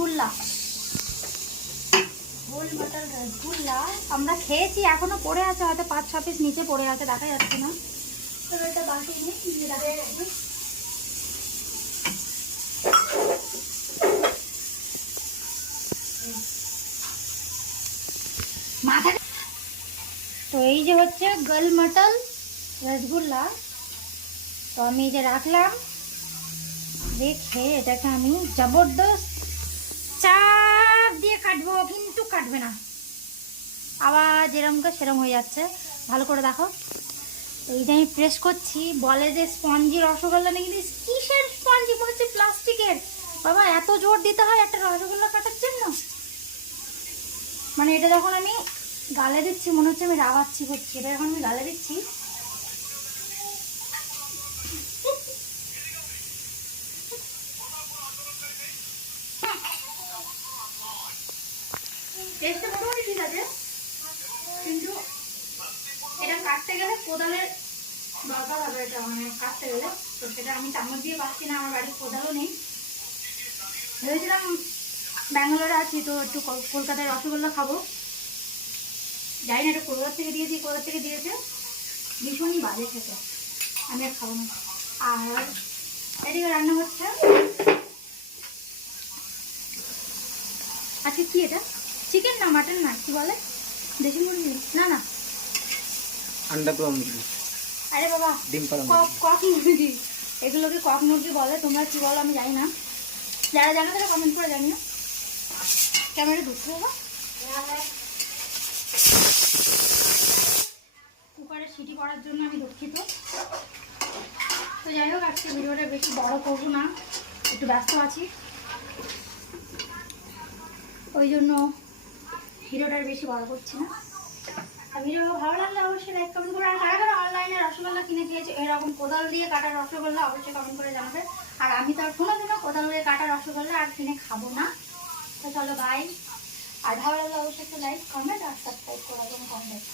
রসগোল্লা, গোল মটর রসগোল্লা আমরা খেয়েছি, এখনো পড়ে আছে, হয়তো 5-6 পিস নিচে পড়ে আছে, দেখা যাচ্ছে না। তবে এটা বাকি নেই, দেখা যাচ্ছে। মাথা তো এই যে হচ্ছে গোল মটর রসগোল্লা। তো আমি এই যে রাখলাম, দেখে এটাকে আমি জবরদস্ত চাপ দিয়ে কাটবো, কিন্তু কাটবে না, আবার যেরকমকে সেরকম হয়ে যাচ্ছে। ভালো করে দেখো, এই যে আমি প্রেস করছি, বলে যে স্পঞ্জি রসগোল্লা নাকি, কিসের স্পঞ্জি, মনে হচ্ছে প্লাস্টিকের। বাবা এত জোর দিতে হয় একটা রসগোল্লা কাটার জন্য? মানে এটা যখন আমি গালে দিচ্ছি মনে হচ্ছে আমি রাগাচ্ছি করছি, এটা যখন আমি গালে দিচ্ছি টেস্টটা মোটামুটি ঠিক আছে, কিন্তু এটা কাটতে গেলে কোদালের দরকার হবে, এটা মানে কাটতে গেলে। তো সেটা আমি চামচ দিয়ে পাচ্ছি না, আমার বাড়ির কোদালও নেই। ভেবেছিলাম ব্যাঙ্গালোরে আছি তো একটু কলকাতায় রসগোল্লা খাবো, জানি না এটা কলকাতা থেকে দিয়েছি, কলকাতা থেকে দিয়েছে, ভীষণই বাজে খেতে, আমি আর খাবো না। আর এদিকে রান্না হচ্ছে আজকে কি, এটা চিকেন না মাটন না কি বলে, দেশি মুরগি না, না আন্ডা দোয়া মুরগি। আরে বাবা ডিম পাড়া কক মুরগি, এগুলোকে কক মুরগি বলে, তোমরা কি বলো আমি জানি না, যারা জানো তারা কমেন্ট করে জানিও। ক্যামেরা ঢুকতে বাবা, কুকারে সিটি করার জন্য আমি দুঃখিত। তো যাই হোক, আজকে ভিডিওটা বেশি বড় করবো না, একটু ব্যস্ত আছি, ওই জন্য ভিডিওটা বেশি বড় করছি না। আর ভিডিও ভালো লাগলে অবশ্যই লাইক কমেন্ট করে, আর কারা কারা অনলাইনে রসগোল্লা কিনে খেয়েছে এরকম কোদাল দিয়ে কাটা রসগোল্লা, অবশ্যই কমেন্ট করে জানাবে। আর আমি তো আর কোনোদিনও কোদাল দিয়ে কাটা রসগোল্লা আর কিনে খাবো না। তো চলো বাই, আর ভালো লাগলে অবশ্যই একটা লাইক কমেন্ট আর সাবস্ক্রাইব করে দেবেন কমেন্ট।